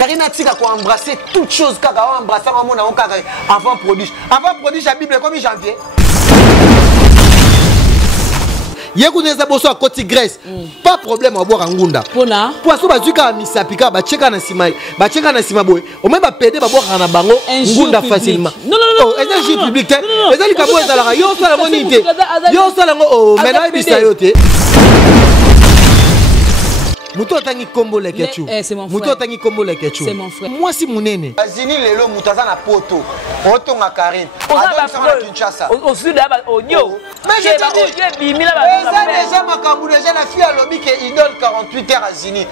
Karine a tika ko embrasser toute chose kaka embrasser maman na kaka avant prodige la Bible comme janvier. Yekuneza boso à côté Grèce. Pas problème à boire ngunda. Pona. Poisson bazuka misapika ba cheka na sima boy. O même ba pédé ba boire na bango ngunda facilement. Non non non. Est-ce un public té? Est-ce que kabo ezala yo sala monité? Yo sala ngo oh maintenant bisayo té. Muto tangi kombo le kechu. C'est mon frère. Muto tangi kombo le kechu. C'est mon frère. Moi si munene. Azini lelo mutaza na poto. Otonga Karine. Adonga Kinshasa. Au sud là audio. Mais je te dis, déjà makambu déjà la fille à lobby qui idole 48 heures Azini.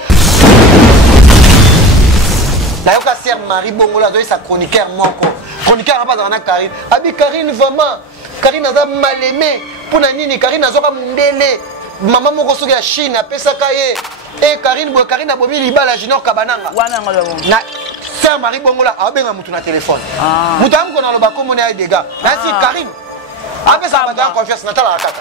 D'ailleurs ka sœur Marie Bongola doit sa chroniqueur moko. Chroniqueur pas dans Karine. Abi Karine vraiment. Karine a mal aimé. Pour nini Karine a zoka mundele. Maman moko soki ya Chine apesa kaye. Et Karine a bomi libala Junior Kabananga. Na sœur Marie Bongola a benga mutu na téléphone. Mutam ko na loba ko mona des gars. Ainsi Karine. Apesa ba confiance na tala kaka.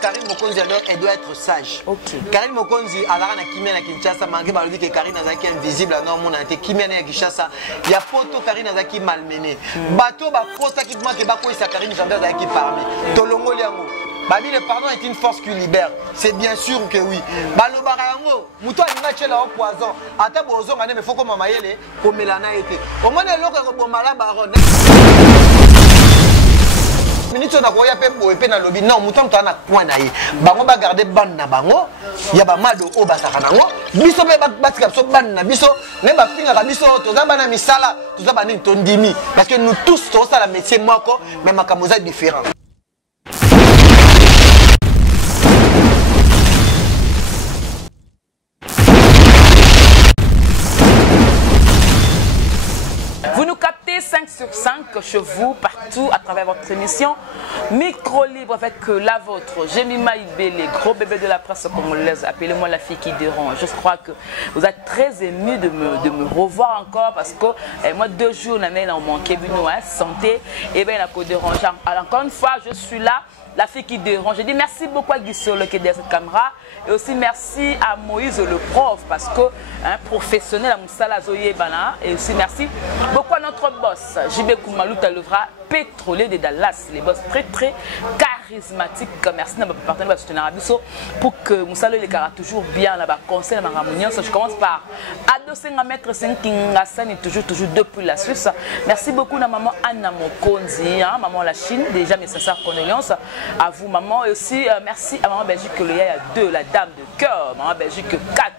Karine Mokonzi elle doit être sage. Okay. Karine Mokonzi alara na kimia na Kinshasa malgré balobi que Karine azaki invisible na mon ante kimia na Kinshasa. Ya poto Karine azaki malmené. Bato ba posta ki demande que ba ko isa Karine Jambert azaki parmi. Tolongo liango. Babi le pardon est une force qui libère. C'est bien sûr que oui. Balobara yango, muto alinga chela au poison. Ata bozo ngane me foko mama yele ko melana été. Au moins le loko ko bomala baron. Minute na ko ya pe boy pe na lobby non muto mto na coin na ye. Bango ba garder bande na bango. Ya ba mado o ba sakana ngo. Biso pe batika so bande na biso, ne ba finga ka biso to za bana misala, to za bana tondimi parce que nous tous to ça la métier moko mais makamoza différent. Vous nous captez 5 sur 5 chez vous, partout, à travers votre émission. Micro libre avec la vôtre. Jemima Ibé, les gros bébés de la presse congolaise. Appelez-moi la fille qui dérange. Je crois que vous êtes très émus de me revoir encore parce que moi, 2 jours, on a manqué de santé. Et bien, il a pas dérangé. Alors, encore une fois, je suis là. La fille qui dérange. Je dis merci beaucoup à Guissolo qui est derrière cette caméra. Et aussi merci à Moïse le prof parce que un professionnel à Moussala Zoye Bana. Et aussi merci beaucoup à notre boss JB Koumalou Talevra, pétrolier de Dallas. Les boss très très charismatiques. Merci à notre partenaire Abisso pour que Moussala les cara toujours bien là-bas. Conseil à ma ramounion. Je commence par adosser à maître Senkingasani toujours depuis la Suisse. Merci beaucoup à maman Anna Mokonzi, hein, maman la Chine. Déjà mes sincères condoléances à vous maman et aussi merci à maman Belgique le y a 2 la dame de cœur, maman Belgique 4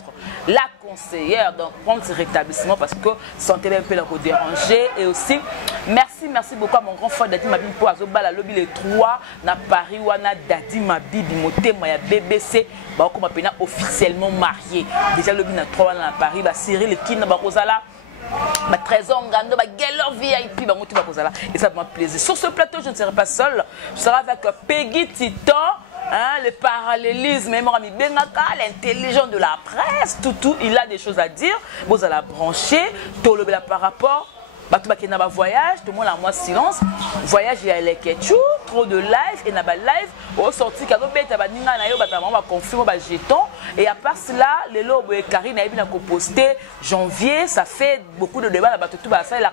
la conseillère donc prendre ce rétablissement parce que santé un peu la déranger et aussi merci beaucoup à mon grand frère Dadi Mabi pour azobala lobby les 3 na Paris wana Dadi Mabi motema ya BBC ba ko mapena officiellement marié déjà lobby na 3 na Paris ba Cyril Kina ba Rosala ma trésor ngando ba galeur VIP ba motu ba kozala et ça m'a plaisir. Sur ce plateau je ne serai pas seul, je serai avec Peggy Titan, hein, le parallélisme, l'intelligent de la presse, tout il a des choses à dire. Vous allez brancher, tout le par rapport Batou qui n'a pas voyage, tout le monde a moins silence. Voyage il y a les ketchup, trop de live et n'a pas live. Au sorti quand on bête à baninga na yo batama va confirmer ba jeton et à part cela les lobes et Karine a bien posté janvier ça fait beaucoup de débats là tout ba ça la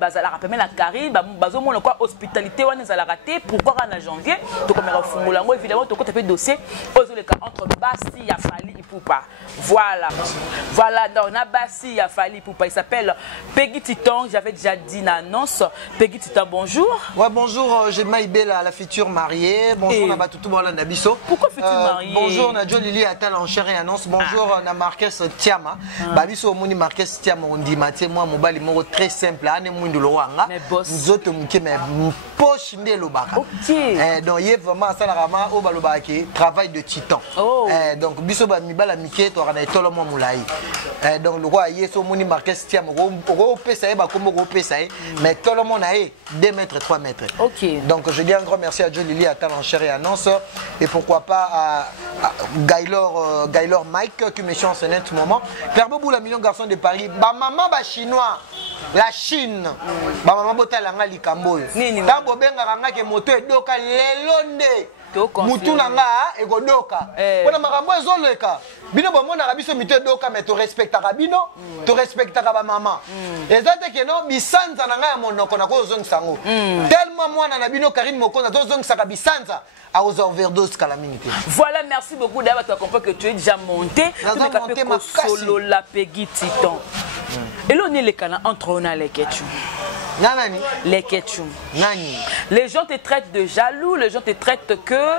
bazala rappelle la Karine bazo mon quoi hospitalité on les a raté pourquoi en janvier to comme la fungolango évidemment to côté dossier aux les cas entre Basti ya Fali Ipupa voilà donc na Basti ya Fali Ipupa il s'appelle Peggy Titan. J'avais déjà dit une annonce. Peggy Titan, bonjour. Ouais, bonjour, j'ai Maïbé, la future mariée. Bonjour, Naba Toutou Bola Nabiso. Pourquoi future mariée? Bonjour, Nadjo Lili Atal en chair et annonce. Bonjour, na Marquez Tiama. Babiso Mouni Marquez Tiama, on dit Mathieu, moi, mon bali moro très simple. Ane Mouindou Loanga. Mais boss. Nous autres, mais poche de l'obaka. Ok. Donc, il y a vraiment ça, la rama, au balobaki, travail de titan. Oh. Donc, Biso Bamibala Miké, tu auras tout le monde moulaï. Donc, le roi, il y a Mouni Marquez Tiama, mais tout le monde a 2 mètres, 3 mètres. Ok. Donc je dis un grand merci à Joe Lili, à Talent Cher et Annonce. Et pourquoi pas à Gaylor Mike qui me chante en ce moment. Claire Bobou, la million garçon de Paris. Bah maman, bah chinois. la Chine bamama botalanga likambo oyo ntango bobengaka nga ke moto edoka lelo nde mutu na nga ekodoka mpona makambo ezoleka bino bomonaka biso mito edoka me torespectaka bino torespectaka bamama eza te keno bisanza na ngai ya monoko nakozongisa yango tellement mwana na bino Karine Mokonzi azozongisaka bisanza aux overdoses kala mingi te. Voilà, merci beaucoup d'avoir compris que tu es déjà monté. Tu m'as solo la Peggy Titon. Et là on est les canaux entre on a les ketchum. Nani? Les ketchum. Nani? Les gens te traitent de jaloux, les gens te traitent que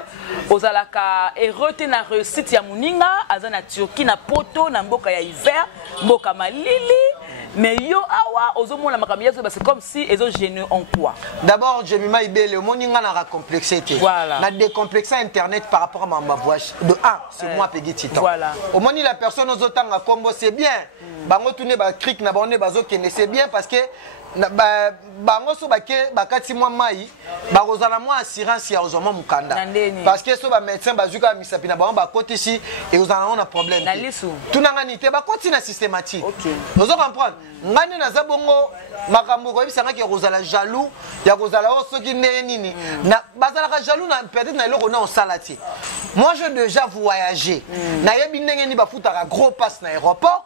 aux alaka et retenir la réussite ya muninga, azana Turquie na poto na mboka ya hiver, mboka malili. Mais yo awa ozomo la makamia c'est comme si ils ont gêné en quoi. D'abord Jemima Ibele au moninga na complexité. Voilà. Na décomplexé internet par rapport à ma voix. De c'est moi Peggy Titon. Voilà. Au moni la personne aux autant à combo c'est bien. Bango tourner ba cric na bonne bazo kene c'est bien parce que bango so bake bakati mwa mai bakozala mwa assurance ya ozoma mukanda parce que so ba médecin bazuka misapi na bango bakoti ici et ozala on a problème tunanga nité bakoti na systématique ozo comprendre ngani na zabongo makambo ko bisanga ke kozala jaloux ya kozala osoki nini na bazala ka jaloux na peut-être na eloko na osalati. Moi j'ai déjà voyagé na yebi ndenge ni bafuta ka gros passe na aéroport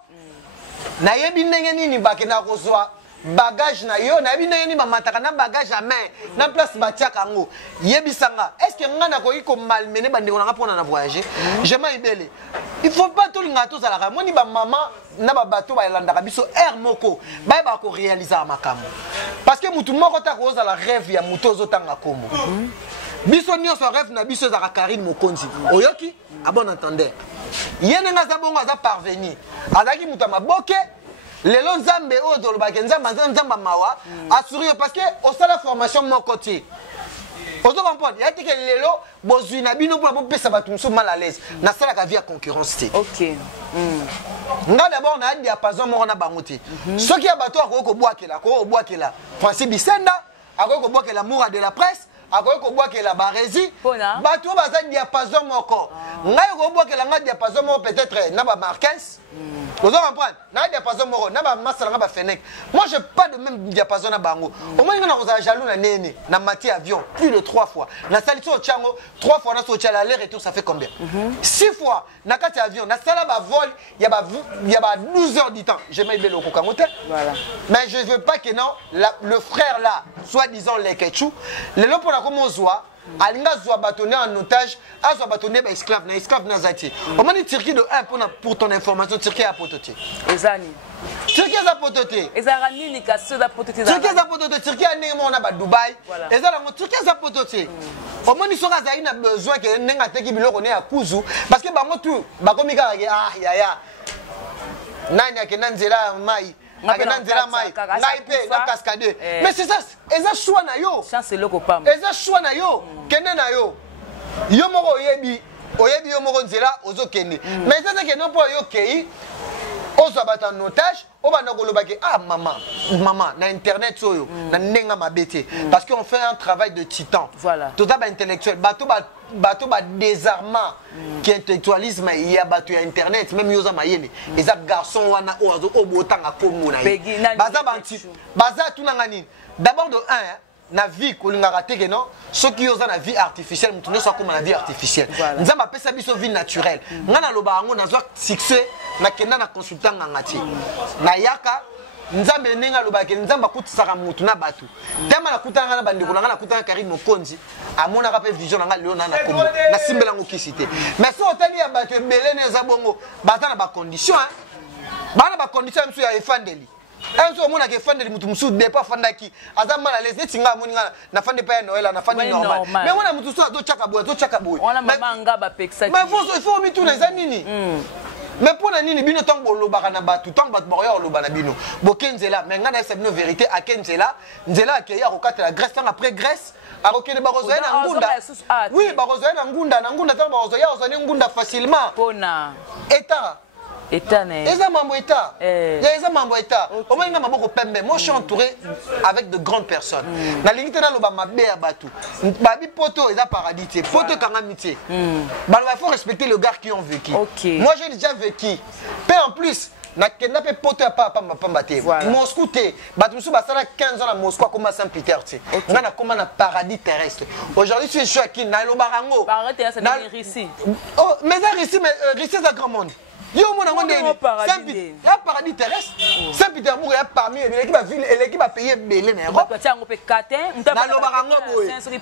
na yebi ndenge nini bakena kozwa bagage na yo na bino ni mamataka na bagage à main na place batiaka ngo yebisanga est-ce que ngana ko iko malmené bandeko na pona na voyager Jemima Ibele il faut pas tout linga to zalaka moni ba mama na ba bato ba landaka biso air moko ba ko réaliser makambo parce que mutu moko ta ko za la rêve ya mutu ozotanga komo biso nyonso rêve na biso za Karine Mokonzi oyoki a bon entendeur yene nga za bongo za parvenir azaki mutu maboke lelo nzambe o dolobake nzamba mawa assurer parce que au sala formation mon côté ozo comprendre ya tike lelo bozui na bino pour pesa batu muso mal à l'aise na sala ka via concurrence te. OK. Nga d'abord na diapason mo na bangote soki ya bato akoko boakela Francis Bisenda akoko boakela Moura de la presse akoko boakela Barési bato baza diapason moko ngai ko boakela nga diapason mo peut-être na ba Marquez. Vous comprenez? Na diapason moko na ba masala ba Fenech. Moi j'ai pas de même diapason na bango. Au moins na kozala jaloux na nene na mati avion plus de 3 fois. Na salito chango 3 fois na so chala aller retour ça fait combien? 6 fois na kati avion na sala ba vol il y a 12 heures du temps. J'ai mis le kokangote. Voilà. Mais je veux pas que non le frère là soit disant les ketchou le lo pona comme ozwa alinga zwa bâtonné en otage azwa bâtonné ba esclave na zati au moins Turquie de 1 pour ton information Turquie a pototé ezani Turquie a pototé ezarani ni kaso za pototé Turquie a pototé Turquie a ndenge mona ba Dubaï ezala mo Turquie a pototé au moins soka za ina besoin que nenga teki biloko ne akuzu parce que bango tout bakomi ka ya nani akena nzela mai akena nzela mai naipe na cascade mais c'est ça eza choix na yo chance le kopam eza choix na yo kende na yo yo moko oyebi yo moko nzela ozokende mais c'est que non po yo kei ozo bata en otage o bana koloba ke maman na internet soyo na nenga mabete parce qu'on fait un travail de titan voilà tout ça ba intellectuel bato ba désarmement qui intellectualisme il y a bato ya internet même yoza mayele les garçons wana ozo obotanga komona baza tunanga nini d'abord de 1 na vie kolinga raté que non ceux qui osent na vie artificielle mutu so comme na vie artificielle nzamba pesa biso vie naturelle ngana loba ngo na zwa succès na kenda na consultant ngati na yaka nzambe nenga loba ke nzamba kutisaka mutu na batu tema na kutanga na bandeko na kutanga Karine Mokonzi amona ka pe vision na leo na komo na simbela ngo kisité mais so otali ya batu belene za bongo bata na ba condition bana ba condition msu ya efandeli enzo mona ke fandeli mutu msu depa fandaki azama na les tinga moninga na fande pa Noël na fande normal mais mona mutu so do chaka boy ona mama ngaba peksa mais il faut mitu na zanini mais pour nini bino tant bolobaka na batu tant bat boya oloba na bino bokenzela mais ngana esa bino vérité akenzela nzela akeya kokatela Grèce tant après Grèce akokene bakozoya na ngunda oui bakozoya na ngunda tant bakozoya ozani ngunda facilement pona État eza mambo état eza mambo état au moins ngama boko pembe moi je suis entouré avec de grandes personnes na limite na loba mabe ya batu babi poto eza paradis té poto kanga mitié bah il faut respecter le gars qui ont vécu moi j'ai déjà vécu mais en plus nakenda pe poto ya pamba te Moscou te bato musu basala 15 ans na Moscou akoma Saint-Peter te nga na koma na paradis terrestre aujourd'hui je suis qui na lo barango na Russie oh mais ça Russie c'est un grand monde yo mona ngonde Saint-Peter ya paradis terrestre Saint-Pétersbourg ya parmi l'équipe va ville et l'équipe va payer belé na Europe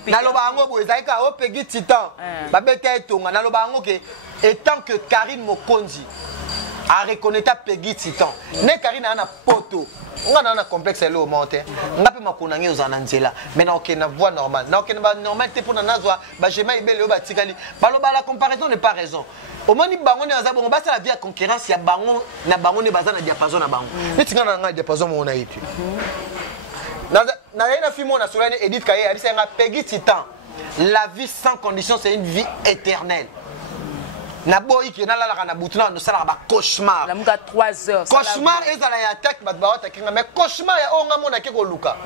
na lo barango boy zaika o pegi titan ba beta etonga na lo barango ke étant que Karine Mokonzi a reconnaître Peggy Titan ne Karine ana poto on a un complexe là au monte on a peu makonange aux ananzela mais na okena voix normale na okena normalité pour na nazwa ba jema ibele ba tikali baloba la comparaison n'est pas raison au moni bango ne azabo ba la vie à concurrence ya bango na bango ne bazana diapason na bango nitinga na nga diapason mo na yitu na ina film na solane Edith Kaye ali senga Peggy Titan la vie sans condition c'est une vie éternelle. Na boy qui na la na butuna no sala ba cauchemar. La muka 3 heures. Cauchemar ezala ya attaque ba ba attaquer mais cauchemar ya onga mona ke ko luka.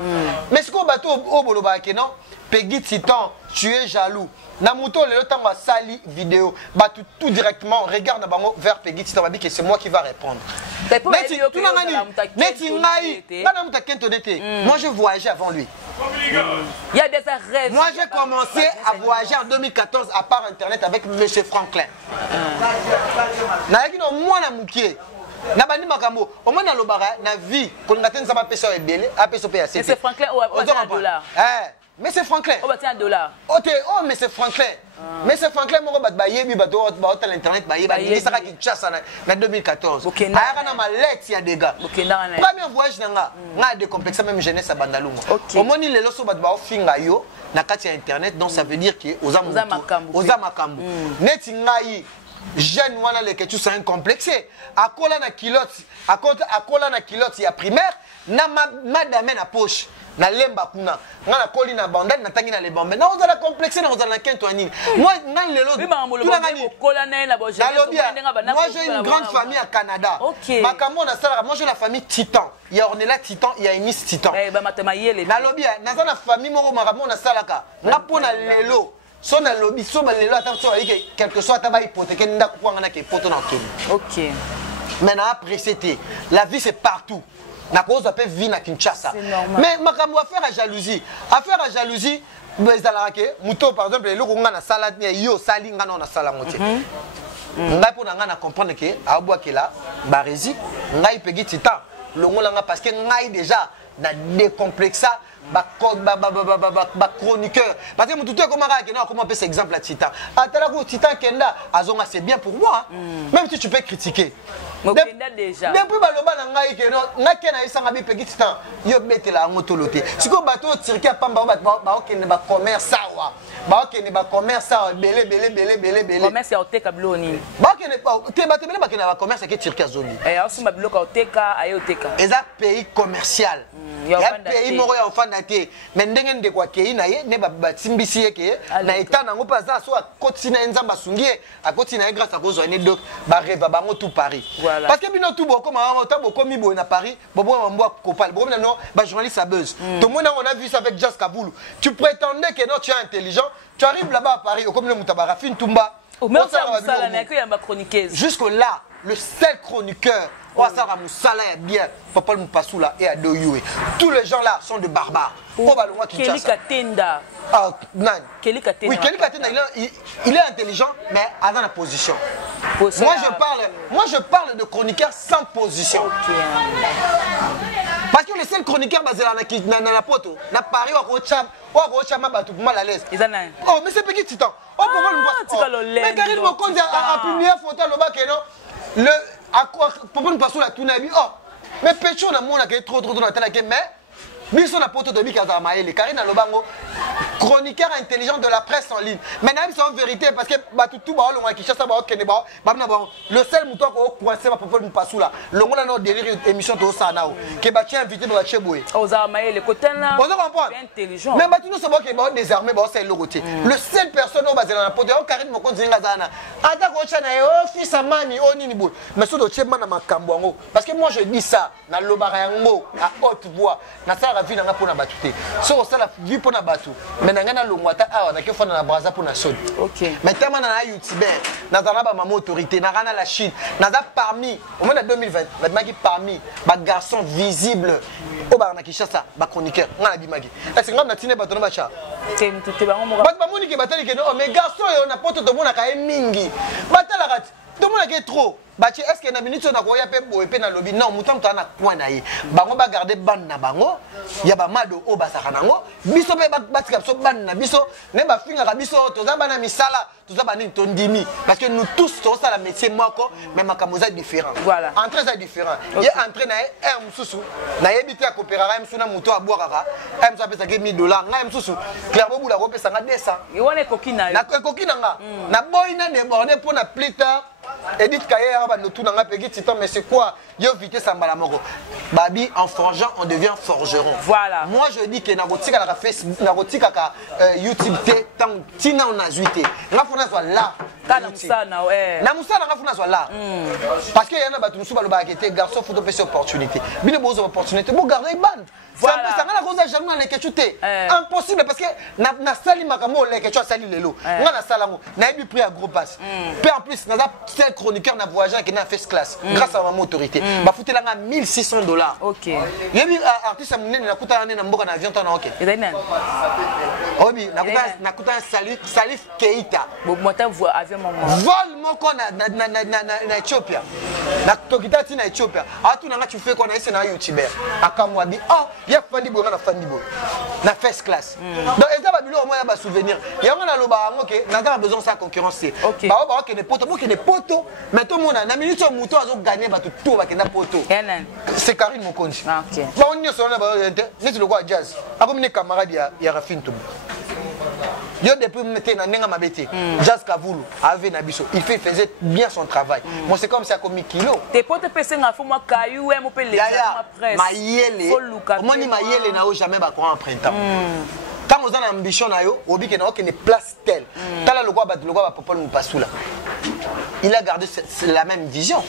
Mais ce ko bato o boloba ke non Peggy Titan tu es jaloux. Na muto le temps ba sali vidéo ba tout directement regarde na bango vers Peggy Titan ba bi que c'est moi qui va répondre. Mais tu ngai na muta kento dete. Moi je voyageais avant lui. Il y a des rêves. Moi j'ai commencé à voyager en 2014 à part internet avec monsieur Franklin. Na yaki no mwana mukie. Na bandi makambo, au moins na lobara na vie, ko ngata nzaba pesa ebele, a pesa pe ya c'est Franklin ou $. Mais c'est Franklin. Oh bah tiens $. Oh mais c'est Franklin. Mais c'est Franklin moko bat ba yebi ba to ba internet ba yebi ba saka ki chassa na 2014. Aya na malette ya dégâts. Premier voyage nanga, nga décomplexé même jeunesse à Bandalungu. Au moins ni lelo so bat ba ofinga yo na kati ya internet donc ça veut dire que oza makambo. Neti ngai jeune wana le ketu c'est un complexe. Akola na kilote, akola na kilote ya primaire na madame na poche. Na lemba kuna nga na koli na bandane na tangi na le bambe na ozala complexé na ozala kento anini moi nga lelo moi j'ai une grande famille à Canada makambo na sala moi j'ai la famille Titan il y a Ornella Titan il y a Eunice Titan na lobi na za na famille moko makambo na salaka nga pona lelo so na lobi so ba lelo ata so ayike quelque soit ata ba hypothèque nda ko nga na ke poto na keni OK maintenant après c'était la vie c'est partout. Na cause appelle vie na Kinshasa. Mais makambo affaire à jalousie. Affaire à jalousie, bezala ke muto par exemple le ko nga na sala yo sali nga na sala moté. Ngai po na nga na comprendre que abwa ke la barési, ngai Peggy Titan. Longola nga parce que ngai déjà na décomplexa ba chroniqueur parce que mutu to comment appeler cet exemple à Titan. Atala ko Titan kenda azonga c'est bien pour moi même si tu peux critiquer. Déjà. Depuis baloba na ngai ke no ngake na isanga bi Peggy Titan yo betela ngotolote. Siko bato tiriki apamba ba okene ba commerce sawa. Ba okene ba commerce sawa belé. Commerce ya oteka bloni. Ba okene te batebele ba kene ba commerce ke tiriki azoli. Asuma biloko oteka ayoteka. Eza pays commercial. Ya pays moko ya ofanda te mais ndenge ndeko kei na ye ne ba timbisi yeke na eta nango paza so akoti na nzamba sungie akoti na grâce à cause ene donc ba rêve bango tout Paris parce que bino tout boko mama ta boko mi bo na Paris bobo mambo kopal bobo na no ba journaliste à buzz tout le monde on a vu ça avec Jas Kaboulou tu prétendais que non tu es intelligent tu arrives là-bas à Paris comme le Mutabara Fin Tumba jusque là le seul chroniqueur Ouassara Moussala est bien, Papa Moupassoula et Adoyoué. Tous les gens là sont de barbares. Kelly Katenda. Oui, Kelly Katenda, il est intelligent, mais à la position. Moi je parle de chroniqueur sans position. Parce que le seul chroniqueur basé dans la pote, dans Paris, on est mal à l'aise. Oh, mais c'est Peggy Titan. Oh, pourquoi le mais Karine Mokonzi a publié une photo le pourquoi nous passons la tournabi oh mais pécho na mona ke trop na tala ke mais biso na poto de bikaza maele Karine Lobango chroniqueur intelligent de la presse en ligne mais na c'est en vérité parce que ba tout ba lo ki chassa ba okene ba na ba le seul mouton ko coincer ba pourquoi nous passons là le ngona no délire émission to ça nao ke ba tient invité ba cheboé oza maele côté là on comprend intelligent mais ba tout nous sabok ba désarmé ba c'est le côté le seul personne au basé dans la poto Karine Mokonzi ngazana ata ko chana e fils amani onini boy mais so do chema na makambo ngo parce que moi je dis ça na lobara yango à haute voix na ça la vie n'a pas pour battu. So ça la vie pour battu. Mais n'a pas le mois à on a que faire na braza pour na son. OK. Mais tellement na youtubeur, na ba ma autorité, na la Chine, na parmi au moins en 2020, na qui parmi ba garçon visible au ba na Kinshasa, ba chroniqueur, na bimagi. Est-ce que ngam na tine ba tona ba cha? Te ba mo. Ba moni ke batali ke non, mais garçon yo na poto to mona ka mingi. Batala rat. Tout le monde est trop. Est-ce qu'il y a une minute où on a fait un lobby? Non, mouton tu as un point naïe. Bango ba garder ban na bango. Il y a ba mado o ba sakanango. Biso be ba tikapso ban na biso. Ne ba finga ka biso toza bana misala, toza bani tondimi. Parce que nous tous tous ça la métier moko, mais makamoza différent. Voilà. Entrée ça différent. Il y a entrée na un mususu. Na yebiti a coopérer msuna muto a boire ka. Mso pesa ke $1000. Na mususu. Clairement bula ko pesa na 200. Et on est coquina. Na coquina nga. Na boy na déborder pour na plus tard. Edith Kaye a nous tout dans la petite temps, mais c'est quoi? Yo vite Sambala Moko. Babi, en forgeant, on devient forgeron. Voilà. Moi je dis que na rotika la Facebook, na rotika ka YouTube tant tina on a zuité. Na fona soit là. Na musana ouais. Na musana na fona soit là. Parce que y en a batu musuba lo ba kete garçon faut tomber sur opportunité. Bine bozo opportunité, bon garder bande. Voilà. Ça na cause jamais na kechuté. Impossible parce que na sali makamo le kechu sali lelo. Nga na salango. Na ebi prix à gros passe. Puis en plus na tel chroniqueur na voyageur qui na first class grâce à ma autorité. Ba fouté là $1,600. OK. Yebi artiste amune na kuta na mboka na avion tona OK. Obi na kuta Salif Keita. Bon mota avion mon. Vol moko na Ethiopia. Na tokita ti na Ethiopia. Atu na tu fais quoi na ese na YouTuber. Akamwa bi il y a Fandi Bo na Fandi Bo na first class. Donc eza ba bilo moya ba souvenir. Ya ngana loba ngoke na nga besoin sa concurrence. Ba ba ke ne poto, bo ke ne poto. Mais tout le monde na minute so muto azo gagner ba tout ba ke na poto. C'est Karine Mokonzi. OK. Ba on nyoso na ba neti le quoi jazz. Akomi ne camarade ya Rafin Toum. Yo depuis mettre na nenga mabete. Jazz Kavulu avait na biso. Il faisait bien son travail. Moi c'est comme ça comme kilo. Tes potes pese nga fo moi kayu e mo pe les presse. Mayele. Moi ni mayele na o jamais ba croire en printemps. Quand vous avez une ambition na yo, obi ke na okene place telle. Tala le quoi ba popol mu pasula. Il a gardé la même vision.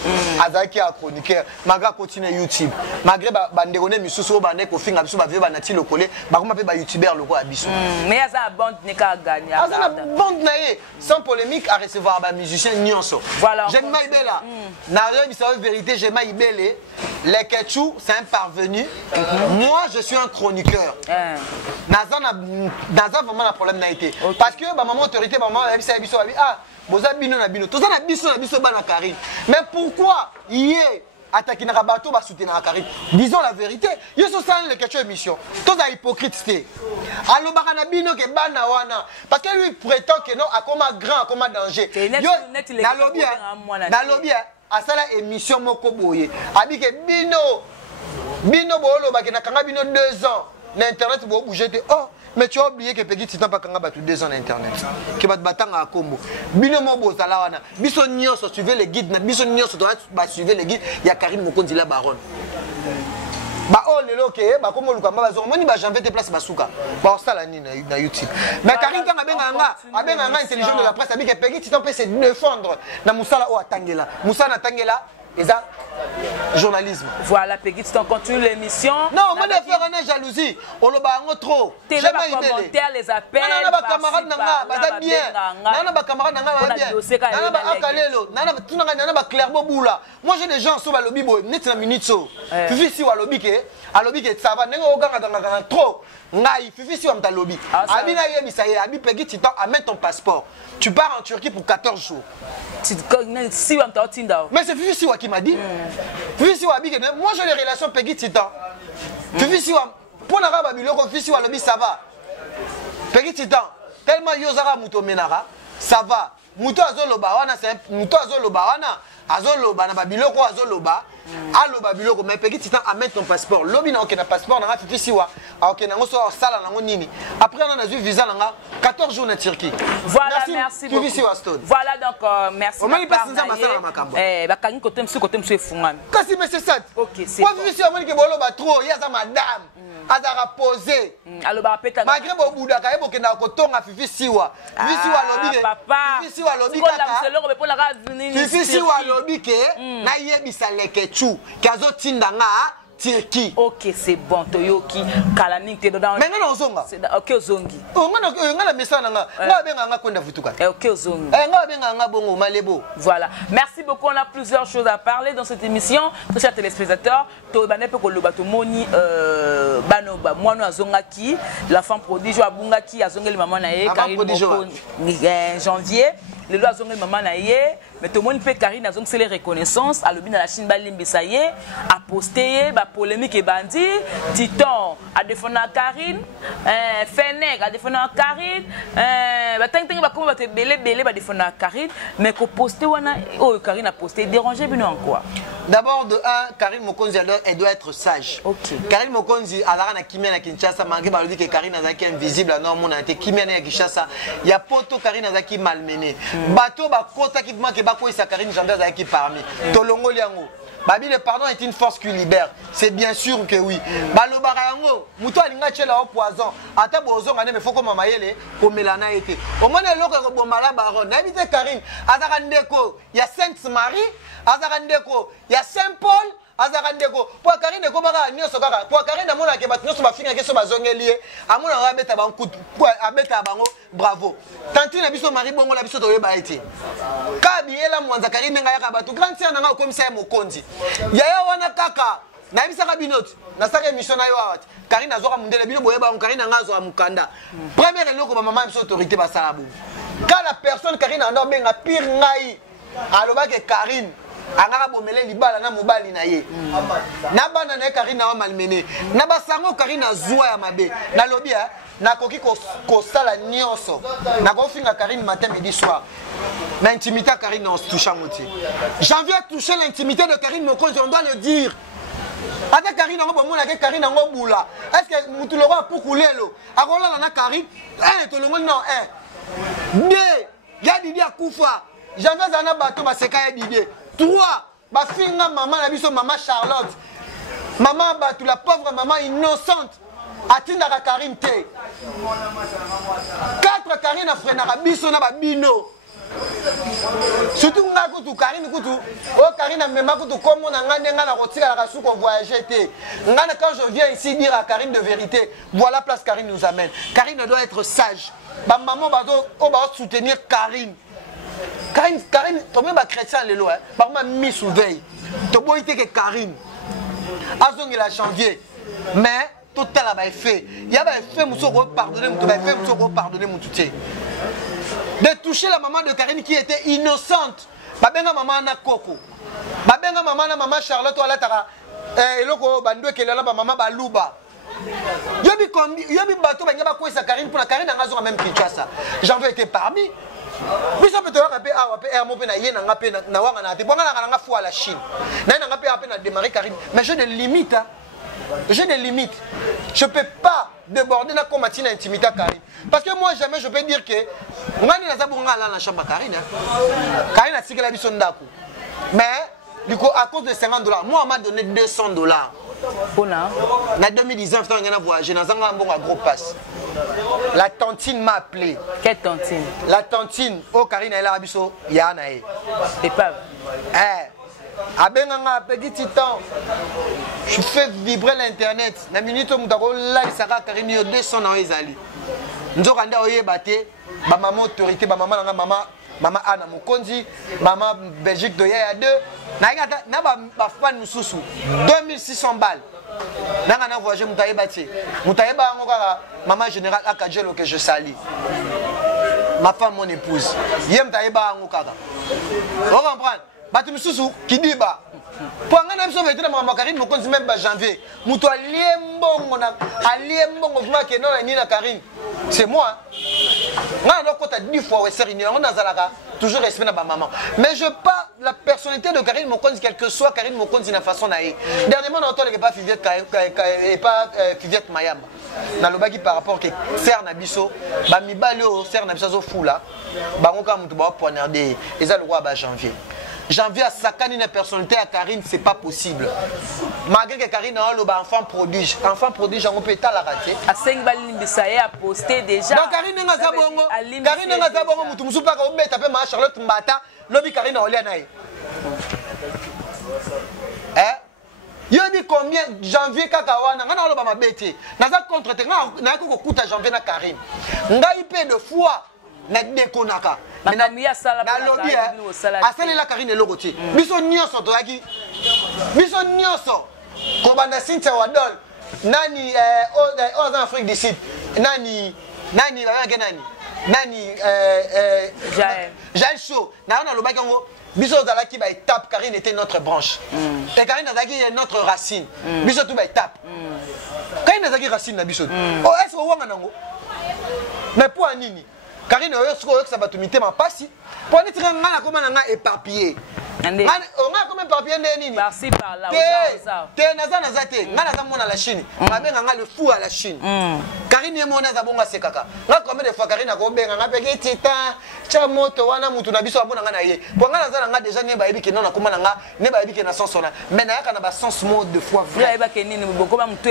Azaki a chroniqueur, malgré continuer YouTube, malgré bandérone misusu bande ko finga biso ba vieux banati le coller, ba comment ba youtubeur le quoi biso. Mais aza bande ne ka gagner. Aza bande naé sans polémique à recevoir ba musicien nyonso. Voilà. J'aime Maïbela. Na rien biso vérité, j'aime Maïbele. Les Ketchou, c'est un parvenu. Moi, je suis un chroniqueur. Naza vraiment un problème n'a été. Parce que ma maman autorité, maman a dit biso boza bino na bino toza na biso bana Karine. Mais pourquoi yé attaquer na bateau ba soutenir na Karine? Disons la vérité, yo so ça le question émission. Toza hypocrite té. Allo baka na bino ke bana wana parce que lui prétend que non a comme grand comme danger. Yo na lobby a sala émission moko boye. Abi ke bino bolo ba ke na kanga bino 2 ans na internet bo bouger te mais tu as oublié que Peggy Titan pas kanga batu 2 ans internet. Que bat batanga a Kombo. Bino mo bozala wana. Biso nyonso suivez les guides, biso nyonso doit suivre les guides, il y a Karine Mokonzi la baronne. Ba oh lelo ke ba komo luka ba zo moni ba janvier te place basuka. Ba osala ni na YouTube. Mais Karine tanga benga intelligent de la presse abi que Peggy Titan peut se défendre na musala o atangela. Musa na tangela ça journalisme. Voilà, Peggy, tu continues l'émission. Non, moi, je vais faire une jalousie. On le bat trop. J'aime les commentaires, les appels. Non, non, camarades nanga, bien. Non, non, camarades nanga, bien. Non, non, akalelo. Non, non, clairement boula. Moi, j'ai des gens sur le lobby, net na minute so. Fifi si wa lobby ke, a lobby ke ça va nenga oganga dans trop. Ngai, fifi si wa mta lobby. Abi na yebi ça y est, abi Peggy, tu amènes ton passeport. Tu pars en Turquie pour 14 jours. Mais c'est Fifi Siwa qui m'a dit. Fifi Siwa, moi j'ai les relations Peggy Titan. Fifi Siwa, pour la rabat, Fifi Siwa, ça va. Peggy Titan, tellement Yozara Mouto Menara, ça va. Mouto Azoloba, c'est un Mouto Azoloba, Azoloba, Nababiloko Azoloba. Allo Babiloko, mais Peggy Titan amène ton passeport. Lobi n'a aucun passeport, n'a Fifi Siwa. Ok, n'a pas sala n'a nini. Après on a vu visa n'a 14 jours en Turquie. Voilà, merci beaucoup. Voilà donc merci. On m'a dit pas ça masala makambo. Bah quand côté monsieur fungan. Kasi mais c'est ça. Ok, c'est. Moi Fifi Siwa moni ke bolo ba trop, ya za madame. Azara posé. Allo ba peta. Malgré bo buda ka ebo ke na kotonga Fifi Siwa. Fifi Siwa lobi. Papa. Fifi Siwa lobi ka. Fifi Siwa lobi ke na yebisa leke chu. Kazo tindanga Turquie. Ok, c'est bon. Toyoki, Kalanik, t'es dedans. Mais non, Zonga. Ok, Zongi. On a message Ok, Zongi. Voilà. Merci beaucoup. On a plusieurs choses à parler dans cette émission. Très chers téléspectateurs, l'enfant prodige, Abungaki, Azongeli Maman Naye, janvier. Le loi zongue maman naie, mais tout le monde peut Karine a zongue c'est les reconnaissances. À l'objet de la Chine balimbi ça y est, a posté, ba polémique et bandit, Titon a défendu Karine, Fennec a défendu Karine, ba tant ba comment ba te belé ba défendu Karine, mais qu'on posté wana, oh Karine a posté dérangé bino en quoi? D'abord de un, Karine Mokonzi elle doit être sage. Okay. Karine Mokonzi alara na kimia na Kinshasa manqué ba dit que Karine azaki invisible non mon a été kimia na Kinshasa, il y a poto Karine azaki malmené. Bateau ba kota qui manque ba ko isa Karine Janvier azaki parmi. Tolongo liango. Babi le pardon est une force qui libère. C'est bien sûr que oui. Balobara yango, muto alinga chela au poison. Ata bozo ngane me foko mama yele ko melana été. Au moins le loko ko bomala baron. N'habite Karine, azaka ndeko, il y a Sainte Marie, azaka ndeko, il y a Saint Paul. Azarandeko pour Karine ko baka nyoso kaka pour Karine amona ke bat nyoso bafinga ke so bazongelié amona rabeta banku pour abeta bango bravo tantine biso mari bongo la biso to yeba eti kabi ela mwanza Karine nga yaka batu grand sœur nga komisa Mokonzi yaya wana kaka na bisa ka binoti na saka émission na yo awati Karine azoka mundele bino boyeba on Karine nga zo amukanda première eloko ba maman biso autorité ba salabu quand la personne Karine ando benga pire ngai aloba ke Karine angaka bomele libala na mobali na ye na bana na Karine na malmené na basango Karine azwa ya mabe na lobi na koki ko sala nyonso na ko finga Karine matin midi soir na intimité Karine on se touche à moitié janvier toucher l'intimité de Karine Mokonzi on doit le dire avec Karine on bomona ke Karine ngo bula est-ce que mutu lo va pour kulelo akola na Karine to longo non de ya Didi akufa janvier zana bato baseka ya Didi 3, ma fille, maman, la biso, maman Charlotte. Maman, tu la pauvre maman innocente. Atinda la Karine te. 4 Karine a freiné la biso na babino. Surtout nga kutu Karine kutu. Oh Karine a même kutu comme on a ngane ngana rotika la sou qu'on voyager te. Ngana quand je viens ici dire à Karine de vérité, voilà place Karine nous amène. Karine doit être sage. Ba maman ba soutenir Karine. Karine, tu as chrétien les lois, par ma mis sous veille. Tu as été que Karine, Azong il a janvier, mais tout a fait. Il y a fait Mousso pardonner, de toucher la maman de Karine qui était innocente. Babenga maman na Coco, babenga maman na maman Charlotte ala tara, eloko bandwe ke la maman baluba. Yobi bateau banyaba ko sa Karine pour la Karine ngazo même Kinshasa. J'en veux été parmi. Mais ça peut te rappeler à mon pena yena ngape na wanga na te bonga na nga fou à la Chine. Na ngape appel na démarrer Karine, mais j'ai des limites hein. J'ai des limites. Je peux pas déborder la combattre l'intimité à Karine. Parce que moi jamais je peux dire que ngani na zabunga la na chambre Karine. Karine a tiré la biso ndako. Mais du coup à cause de $50, moi on m'a donné $200. En 2019, quand on a voyagé, dans un gros passe. La tantine m'a appelé. Quelle tantine? La tantine, oh Karine, elle a abisso, Yanae. Épave. Abenganga, petit titan. Je fais vibrer l'internet. La minute où on là, il sera Karine, 200 ans, ils allaient. Nous avons batté, ma maman autorité, ma maman, maman Anna Mokonzi, maman Belgique de Yaya 2. Na ba fan mususu 2600 balles. Nanga na voyagé Moutaye Bati. Moutaye ba ngokaka maman générale Akadjelo que je salue. Ma femme mon épouse. Yem taye ba ngokaka. Vous comprenez? Bati mususu kidiba. Pour ngana biso vetre maman Karine Mokonzi même ba janvier. Muto aliembongo na aliembongo vuma ke non ni na Karine. C'est moi. Ngana do kota 10 fois ouais série on nazalaka. Toujours respect à ma maman. Mais je pas la personnalité de Karine Mokonzi, quelle que soit Karine Mokonzi, la façon d'aller. Dernièrement, on a entendu que pas Fiviette Mayamba. Dans le bagi par rapport que Serre Nabiso, Bamibalo, Serre Nabiso Foula, Bangoka Moutouba poignardé, et ça le roi à janvier. Janvier à Sakani, une personnalité à Karine, c'est pas possible. Malgré que Karine a un enfant prodige, on peut étaler la rater. À 5 balles, ça a posté déjà. Donc Karine n'a pas bon. Karine n'a pas bon. Tu me souviens pas qu'on met tapé ma Charlotte Mbata, lobby Karine a olé naï. Yobi combien janvier kaka wana ngana loba mabete. Naza contre te na ko kuta janvier na Karim. Ngai pe de fois na dekonaka. Na miya sala na lobby asali la Karim eloko ti. Biso nyonso to yaki. Biso nyonso. Ko banda Cynthia Wadol nani aux Afrique du Sud. Nani Jaël Show. Na on loba kango. Biso Zalaki ba étape, Karine était notre branche. Et Karine Zalaki est notre racine. Biso tout ba étape. Karine Zalaki racine na biso. Oh est-ce que wanga nango? Mais pour anini? Karine oyo siko ça va tumiter ma passi. Pour ni tira ngana koma nga éparpillé. Ngana comme éparpillé nini? Par-ci par là. Te naza te. Ngana za mona la Chine. Mabe nga le fou à la Chine. Karine mona za bonga sekaka. Nga combien de fois Karine ko benga nga peke tita. Cha moto wana mutu na biso abona nga na ye. Pour nga naza nga déjà ne ba yebi ke non na koma nga ne ba yebi ke na sens sona. Mais na yaka na ba sens mot de fois vrai. Yeba ke nini boko ba mutu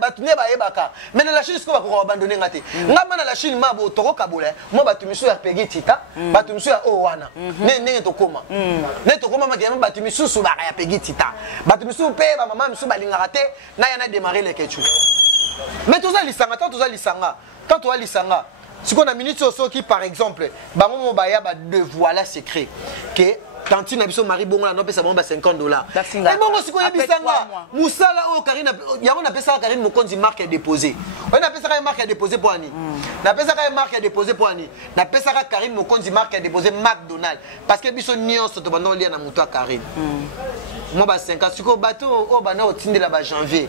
ba tu ne ba yebaka. Mais na la Chine ko ba ko abandonner ngate. Nga mana la Chine ma bo toko kabula. Mo ba tu misu ya pege tita. Ba tu misu ya o wana. Ne to koma. Ne to koma ma ke ba tu misu su ba ya pege tita. Ba tu misu pe ba mama misu ba lingaka te na yana démarrer les ketchu. Mais tout ça lisanga, tant tout ça lisanga. Quand tu as lisanga, si on a minute qui par exemple, ba mo ba ya ba dévoiler secret que tantine biso mari bongo la no pesa bomba $50. Et bongo si ko yebisanga, musala o Karine yango na pesa Karine Mokonzi marque déposé. On a pesa ka marque déposé pour ani. Na pesa ka marque déposé pour ani. Na pesa ka Karine Mokonzi marque déposé McDonald's parce que biso nyonso to bando lia na muto Karine. Moi ba 50 siko bateau o bana o tindela ba janvier.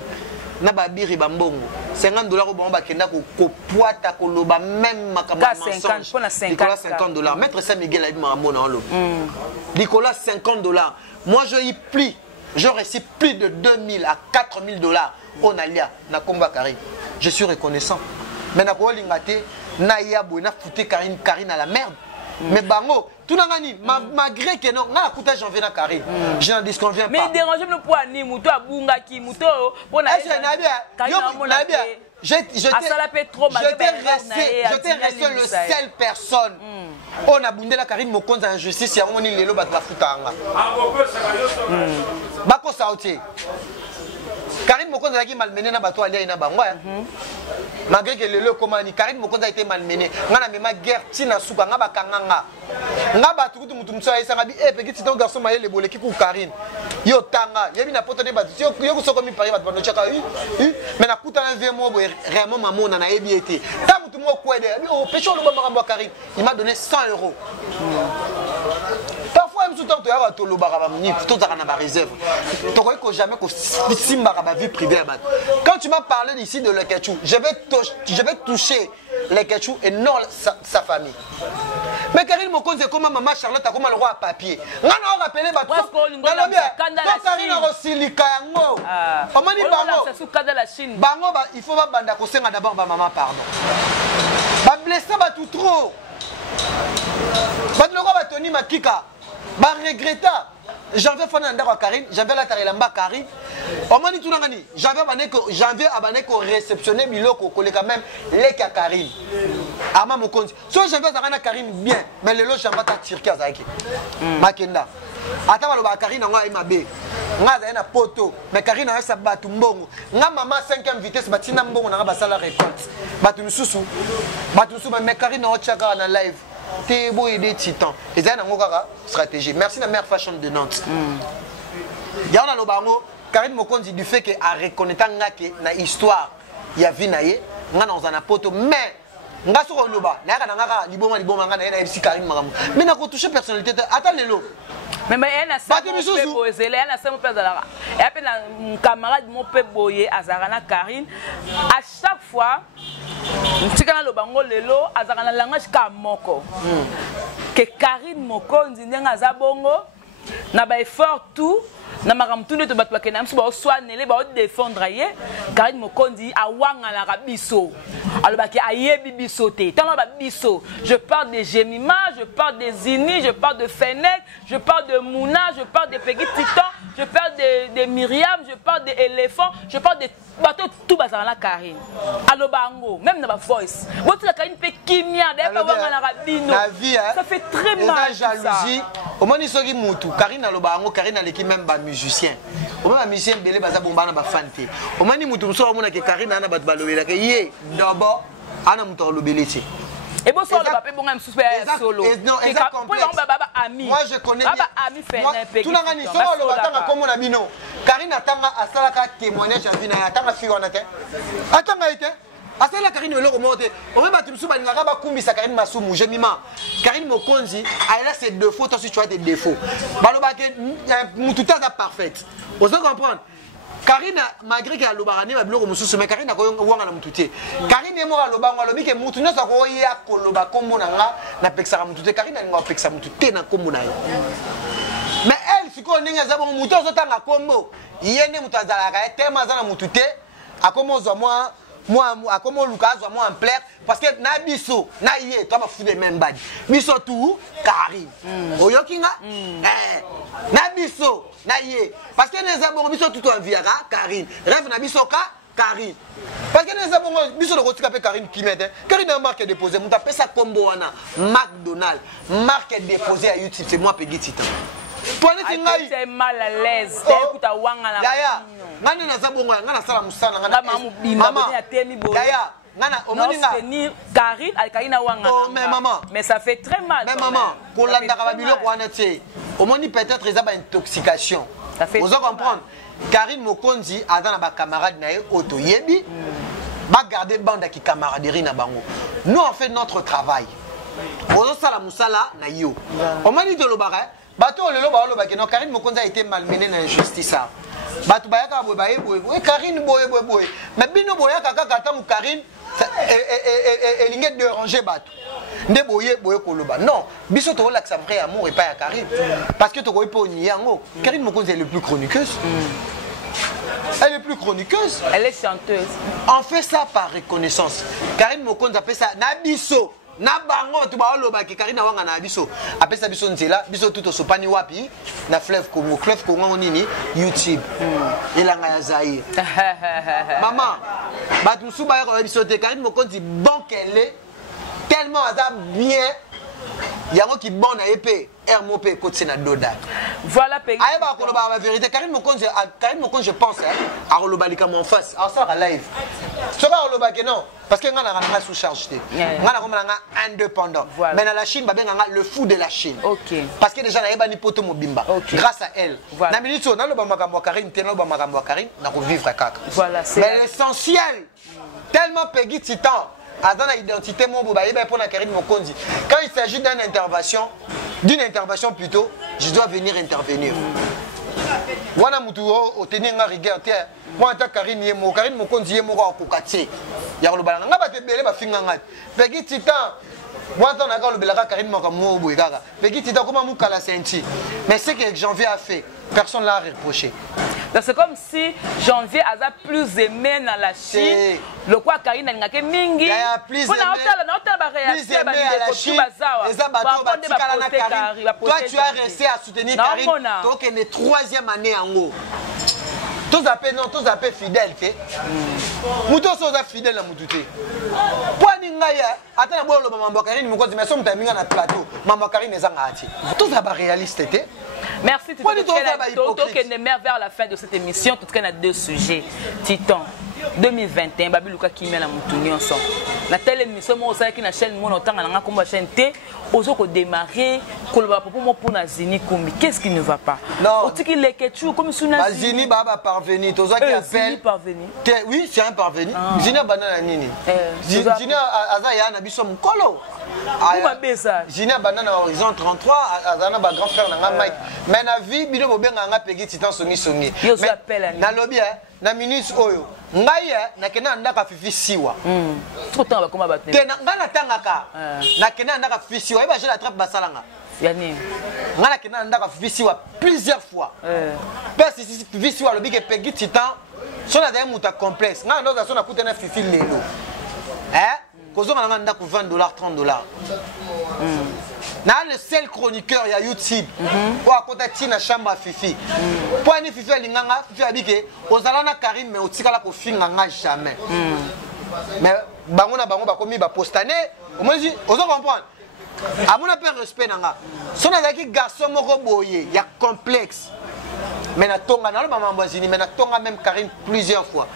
Na babiri bambongo $50 au bon bakenda ko poata ko loba même makamba mensonge Nicolas $50 maître Saint Miguel a dit mamona en lo Nicolas $50 moi je reçois plus de $2000 à $4000 on alia na combat Karine je suis reconnaissant mais na ko lingate na yabo na fouté Karine à la merde mais bango tout nangani malgré que non na kuta janvier na Karine je n'en disconviens pas mais déranger le poids ni muto abunga ki muto pona je t'ai resté le seul personne on a bundé la Karine Mokonzi en justice ya ngoni lelo bat ba futanga bako saoté Karine Mokonzi a été malmené na bato alia ina bango malgré que lelo komani Karine Mokonzi a été malmené ngana mema guerre tina suka ngaba kanganga ngaba tukutu mutu mso aisa ngabi peki titon garçon maye le boleki ku Karine yo tanga yebi na poto ne bato yo ko soko mi pari bato bano chaka mais na kuta na vie mo vraiment mamona na yebi été ta mutu mo kwede o pecho lo bamba Karine il m'a donné €100 parfois même tout temps tu as to lo baraba mni to za na ba réserve to ko jamais ko simba ba vie privée à bato quand tu m'as parlé ici de le Ketchou je vais toucher les Ketchou et non sa famille mais Karine Mokonzi comme maman Charlotte comme le roi à papier ngana on rappeler bato Karine Rosilika yango omani bango il faut ba banda ko senga d'abord ba maman pardon ba blessé ba tout trop ba loko ba Tony Makika ba regretta janvier fana ndako Karine janvier la tarelamba Karine omani tout nangani janvier abane ko réceptionner biloko koleka même les Karine ama Mokonzi so janvier zakana Karine bien mais le lo janvier ta tirki azaki makenda ata baloba Karine ngo aimabe nga za na poto mais Karine a sa batu mbongo nga mama 5e vitesse batina mbongo na basala récolte batu mususu mais Karine o chaka na live te boy des titans et ça nango kaka stratégie merci la mère fashion de Nantes ya na lobango Karine Mokonzi du fait que a reconnaître ngake na histoire ya vie na ye nga na za na poto mais nga soko loba na yaka ngaka liboma nga na FC Karine makambo mais na ko toucher personnalité attends lelo mais elle a ça elle a ça mon père de la et après un camarade mon père boyer azarana Karine à chaque fois ntikana lobango lelo azarana langage ka moko que Karine Mokonzi ndenga za bongo na ba effort tout na makamtunde to batwa kenam so ba soanele ba défendre ye Karine Mokonzi awanga la biso alobaki ayebi biso te tellement ba biso je parle de Jemima je parle des Zini je parle de Fenel je parle de Mouna je parle de Peggy Titan je parle de Myriam je parle de Éléphant je parle de bato tout bazala la Karine alobango même dans ma voice botu la Karine pe kimia d'ailleurs pas wanga na rabino ça fait très mal jalousie au moins isoki mutu Karine alobango Karine aleki même ba musicien au moins ba musicien belé baza bomba na ba fante au moins ni mutu muso amona ke Karine ana bato balobela ke ye d'abord ana mutu alobeleti. Et bon, ça, le papier, bon, solo. Non, moi, je connais bien. Tout le monde a dit, Karine attend à ça la témoignage à Vina, attend à suivre en attente. Attends, à ça la Karine, le remonté. On va battre une soupe à Nagaba Koumbi, sa Karine Massoumou, j'ai mis ma. Karine Mokonzi, elle a ses défauts, toi aussi tu as des défauts. Balobake, Moutouta est parfaite. Vous comprenez? Karine, malgré qu'elle a l'obarane, mais Karine a wanga na mutute. Karine est mort à l'obango, lobi que mutune sa ko ya koloba kombo nanga na peksa mutute. Karine a peksa mutute na kombo na yo. Mais elle, si ko ninga za bon muto zo tanga kombo, yene mutazala ka tema za na mutute, akomo zo moi akomo luka zo moi en plaire parce que na biso na yé toi ba fude même badi. Biso tout Karine. Oyokinga? Na biso na yé parce que les abons biso tout en viara Karine rêve na biso ka Karine parce que les abons biso le rotika pe Karine qui mette Karine a marque déposé mon tapé ça combo wana McDonald's marque déposé à YouTube c'est moi Peggy Titan toi ne t'es mal à l'aise écoute à wanga la yaya ngani na zabongo ngana sala musana ngana maman yaya ngana omoninga Karine alkaina wanga oh mais maman mais ça fait très mal mais maman ko landa ka babilo ko wana tie omoni peut-être ils ont une intoxication vous comprendre Karine Mokonzi azana ba camarade na ye auto yebi ba garder bande qui camaraderie na bango nous on fait notre travail ozo sala musala na yo omoni de lobara bato lelo ba loba que non Karine Mokonzi a été malmené dans l'injustice bato bayaka boye Karine boye mais bino boyaka kaka tamu Karine elinge déranger bato nde boye koloba non biso to la vrai amour et pas à Karine parce que to ko poni yango Karine Mokonzi est le plus chroniqueuse elle est plus chroniqueuse elle est chanteuse on fait ça par reconnaissance Karine Mokonzi appelle ça na biso na bango to ba loba ki Karine wanga na biso appelle ça biso nzela biso tout sopani wapi na fleuve Congo nini YouTube elanga ya Zaïre maman bat musuba ya biso te Karine Mokonzi bon qu'elle est tellement bien yango qui bon na épée RMOP côté na doda voilà Peggy aye ba ko la vérité Karine Mokonzi je pense à rolobalika mon face à ça live so ba rolobake non parce que ngana ngana sous charge te ngana ko ngana indépendant mais dans la Chine ba benga le fou de la Chine OK parce que déjà na yeba ni poto mobimba grâce à elle na minute na lo ba makambo Karine te na lo ba makambo Karine na ko vivre kaka voilà c'est mais l'essentiel tellement Peggy Titan dans l'identité mon pour la Karine Mokonzi quand il s'agit d'une intervention plutôt je dois venir intervenir wana mutu o tenir nga rigueur terre moi ta Karine yemo Karine Mokonzi yemo ko kokati ya lo balanga ba te belé ba finga ngati Peggy Titan moi tant na ka lo belaka Karine Mokonzi boy kaka Peggy Titan comment mu kala senti mais ce que Janvier a fait personne l'a reproché. C'est comme si Janvier a plus aimé dans la Chine. Le quoi Karine a ngake mingi. Il y a plus aimé à la Chine. Toi tu as resté à soutenir Karine. Donc elle est troisième année en haut. Tous appels fidèles. Moutos sont fidèles à Moutouté. Pour Ningaya, attends, bon, le maman Karine, mais quand tu as mis dans le plateau, maman Karine est en Haïti. Tous appels réalistes. Merci tout le monde vers la fin de cette émission. Tout cas, on a deux sujets. Titan 2021, Babi Luka qui met la moutounie ensemble. La telle émission, moi aussi, qui na chaîne mon autant on a comme chaîne T, oso ko démarrer, ko le va pour moi pour Nazini Kumbi. Qu'est-ce qui ne va pas? Non. Au tiki les ketchou comme sous Nazini. Zini baba parvenu, tozo qui appelle. Parvenu. Oui, c'est un parvenu. Zini banana nini. Zini azaya na biso mukolo. Zini banana horizon 33, azana ba grand frère na Mike. Mais na vie bino bobenga nga Peggy Titan songi. Yo appelle na lobby na minute oyo. Ngai na kena ndaka fifi siwa. Tout temps ba koma batne. Te na ngana tangaka. Na kena ndaka fifi siwa, iba je la trappe basalanga. Yani. Ngana kena ndaka fifi siwa plusieurs fois. Parce que si fifi siwa lobi ke Peggy Titan, son a muta complexe. Ngana ndo za sona kutena fifi lelo. Kozo ngana ndaka $20, $30. le seul chroniqueur ya YouTube pour akota tina chambre Fifi pour ani Fifi alinganga Fifi abike ozala na Karine mais otikala ko finganga jamais mais bango na bango bakomi ba postane au moins ozo comprendre à mon appel respect nanga son azaki garçon moko boye ya complexe mais na tonga na lo maman voisine mais na tonga même Karine plusieurs fois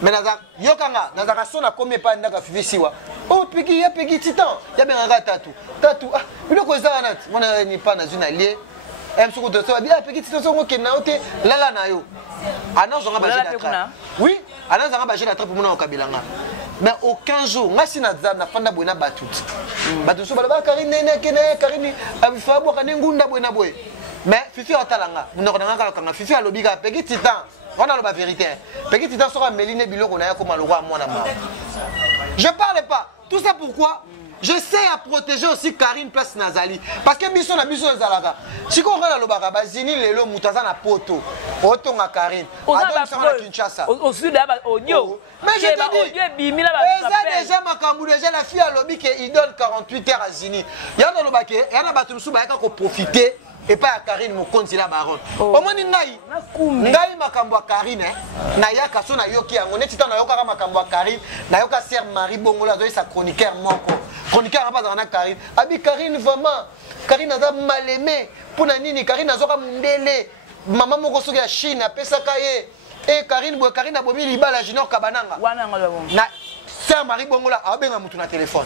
mais naza yokanga naza kasona combien pas ndaka Fifi siwa oh peki ya peki titan ya benga tatu ah biloko ezala nat mona ni pas na une alliée em soko to so bien peki titan so ngoke na ote lala na yo ana zonga ba jena oui ana zonga ba jena trappe mona okabilanga mais aucun jour ngasi na za na fanda boina batut batu so bala ba Karine nene kene Karine abifa bo kana ngunda boina boy mais Fifi otalanga munoko nanga kanga Fifi alobika peki titan on a la vérité. Petit temps sera Méline Biloko na comme le roi moi na maman. Je parle pas. Tout ça pourquoi? J'essaie à protéger aussi Karine place Nazali parce que biso na biso zalaka. Si ko ngala lobaka bazini lelo mutaza na poto. Otonga Karine. Adon sana Kinshasa. Au sud là audio. Mais je te dis audio bimila ba. Ça déjà makambu déjà la fille a lobi que il donne 48 heures à Zini. Yana lobake, yana batumsu ba ko profiter. Et pas à Karine Mokonzi la baronne. Au moins ngai makambo à Karine na yaka so na yoki yango neti ta na yoka makambo à Karine na yoka sœur Marie Bongola zo sa chroniqueur moko. Chroniqueur pas na Karine. Abi Karine vraiment Karine a mal aimé pour na nini Karine azoka mundele maman moko so ya Chine apesaka ye et Karine a bomi libala Junior Kabananga. Na sœur Marie Bongola abenga mutu na téléphone.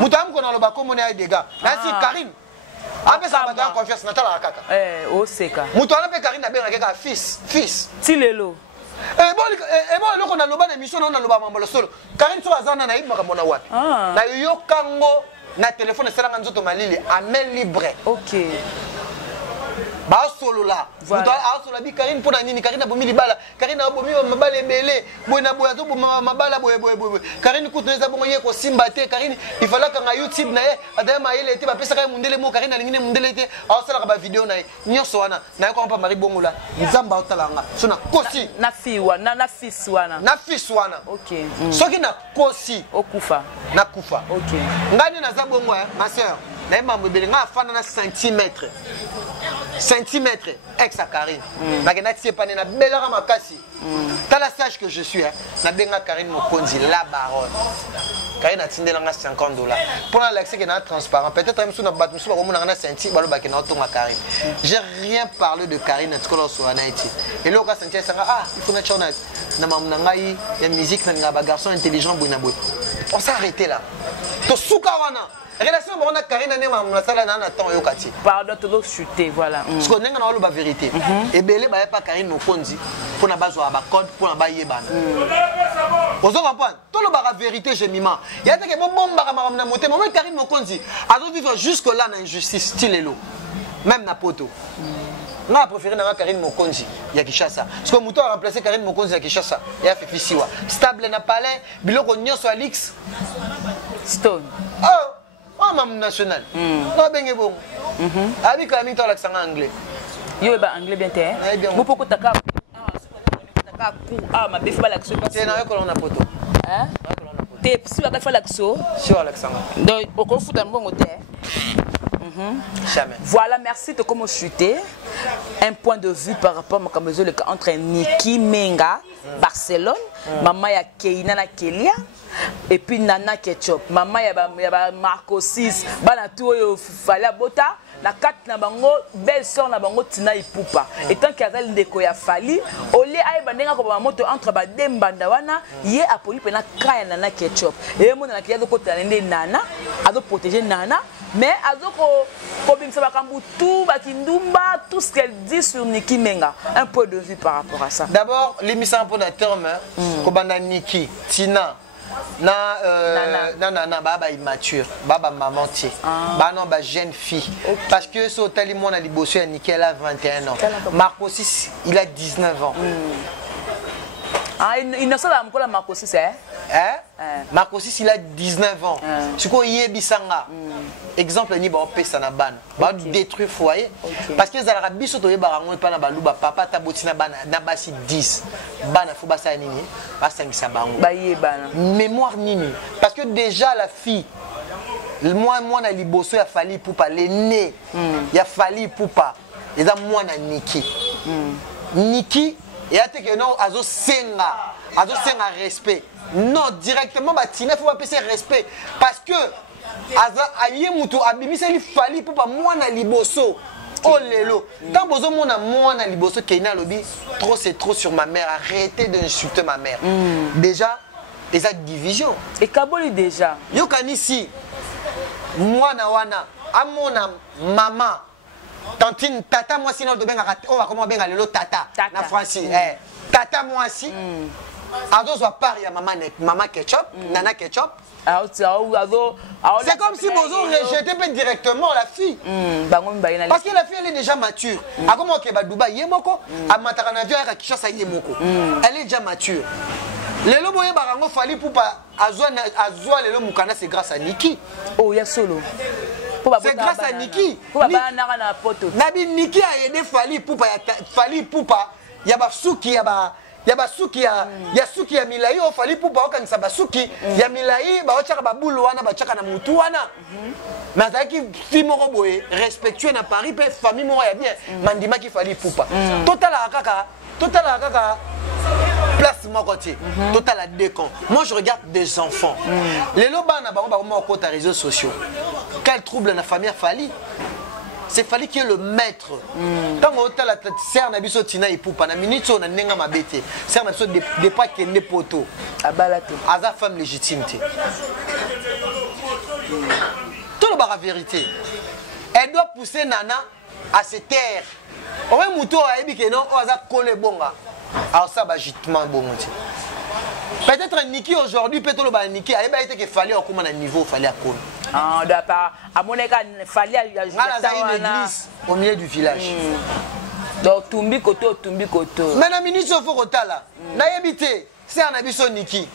Mutu am ko na loba ko mona dégâts. Na si Karine après ça va avoir confiance na tala kaka o seka mutu ana pe Karine abenga kaka fils tilelo bon loko na loba na émission na loba mambolo solo Karine so azana na ibaka mona wapi na yokango na téléphone selanga nzoto malili à main libre OK ba solo là mutu a solo bi Karine pona nini Karine abomi libala Karine abomi mabala ebele boina boya zo mabala boye Karine kutuneza bongo ye ko simba te Karine il fallait que na YouTube na ye adama ile te ba pesa ka mundele mo Karine alingine mundele te a sala ba vidéo na ye nyoso wana na ko pa Marie Bongola nzamba otalanga sona kosi na fiwa na fils wana OK soki na kosi okufa na kufa OK ngani na za bongo ma sœur na mambo bele nga afana na centimètre ex à Karine. Magana tie pas na belara makasi. T'as la sage que je suis na benga Karine Mokonzi la baronne. Karine a tindé nga $50. Pour l'accès qui est transparent. Peut-être même sous na bat musu ba komona na senti balo ba kena otonga Karine. J'ai rien parlé de Karine en tout sur Anaiti. Et là ka senti ça il faut na chona na mamna ngai ya musique na ba garçon intelligent boina boy. On s'est arrêté là. To suka wana. Relation bon na Karine ne ma sala na temps yokati. Pardon to chuter voilà. Parce que nenga na lo ba vérité. Et belé ba pas Karine Mokonzi pour na bazo ba code pour na ba yebana. Ozo comprendre. To lo ba vérité je mima. Ya te ke bon bomba ka na moté moment Karine Mokonzi a dû vivre jusque là na injustice style lo. Même na poto. Na préféré na Karine Mokonzi ya Kinshasa. Parce que muto a remplacé Karine Mokonzi ya Kinshasa. Ya Fifi Siwa. Stable na palais biloko nyonso Alix Stone. Oh, mam national. Non, ben bon. Avec la mine, tu as l'accent anglais. Yo, bah anglais bien t'es. Vous pouvez t'accorder. Ma bif pas l'accent. C'est dans que l'on a poto. Hein? T'es sûr d'avoir l'accent? Sur l'accent. Donc, au coup, faut un bon côté. Jamais. Voilà, merci de comment chuter. Un point de vue par rapport à le cas entre Niki Menga, Barcelone, maman ya Keina na Kelia, et puis Nana Ketchup. Maman ya Marco 6, bana tout yo fallait bota. La 4 na bango belle sœur na bango Tina Ipupa. Et tant qu'il y a ndeko ya fali, olé ay bandenga ko ba moto entre ba dembanda wana, yé apoli pena kaya Nana Ketchup. Et mon na kiya ko talende Nana, ado protéger Nana. Mais Azoko, tout ce qu'elle dit sur Niki Menga, un peu de vue par rapport à ça. D'abord, l'émission pour la terme, Kobanda Niki, Tina, Nana, baba immature, baba maman tie, baba jeune fille. Parce que ce tali mon ali bossé à Niki, elle a 21 ans. Marco 6, il a 19 ans. Il ne sait pas la Marco 6, hein? Marco 6, il a 19 ans. Ce qu'on y est bisanga. Exemple, ni ba pesa na ban. Ba détruire foyer. Parce que za la biso to yeba rango pa na baluba papa tabotina bana na basi 10. Bana fo basa nini? Ba 5 bango. Ba yebana. Mémoire nini? Parce que déjà la fille moi na liboso ya Fally Ipupa l'aîné ya Fally Ipupa eza mwana Niki Niki et a te que non azo senga respect non directement batina faut pas passer respect parce que aza aye mutu abimiseli Fally Ipupa mwana liboso oh lelo tant bozo mwana liboso keina lobi trop c'est trop sur ma mère arrêtez d'insulter ma mère déjà eza division et kaboli déjà yokani si mwana wana amona mama tantine tata moi sinon de benga on va comment benga lelo tata na Francis tata moi si azo zo part ya mama ketchup nana ketchup c'est comme si bozo rejetait directement la fille parce que la fille elle est déjà mature a comment ke ba Dubaï yemoko a mataka na avion ya Kinshasa yemoko elle est déjà mature lelo boye barango Fally Ipupa azwa lelo mukana c'est grâce à Niki oh ya solo c'est grâce à Niki Nabi Niki a aidé Fally Ipupa ya basuki ya suki ya milai o Fally Ipupa okanisa basuki ya milai ba ochaka babulu wana bachaka na mutu wana nazaki fi moko boye respectueux na Paris pe famille moko ya bien mandima ki Fally Ipupa total kaka place moko ti total à décon moi je regarde des enfants les lobana bango moko ta réseaux sociaux quel trouble na famille Fally c'est Fally qui est le maître tant autant la sœur na biso Tina Ipupa na minute on a nenga mabete sœur na biso de pas kende poto abalato aza femme légitime tout le la vérité elle doit pousser Nana à se taire au même mouton a ebi que non aza collé bonga alors ça va justement bon peut-être Niki aujourd'hui peut-être le Niki a été que Fally au comment niveau Fally à quoi ah d'accord à mon égal Fally à une église au milieu du village donc tumbi koto mais na ministre faut kotala na yebité c'est un abisso Niki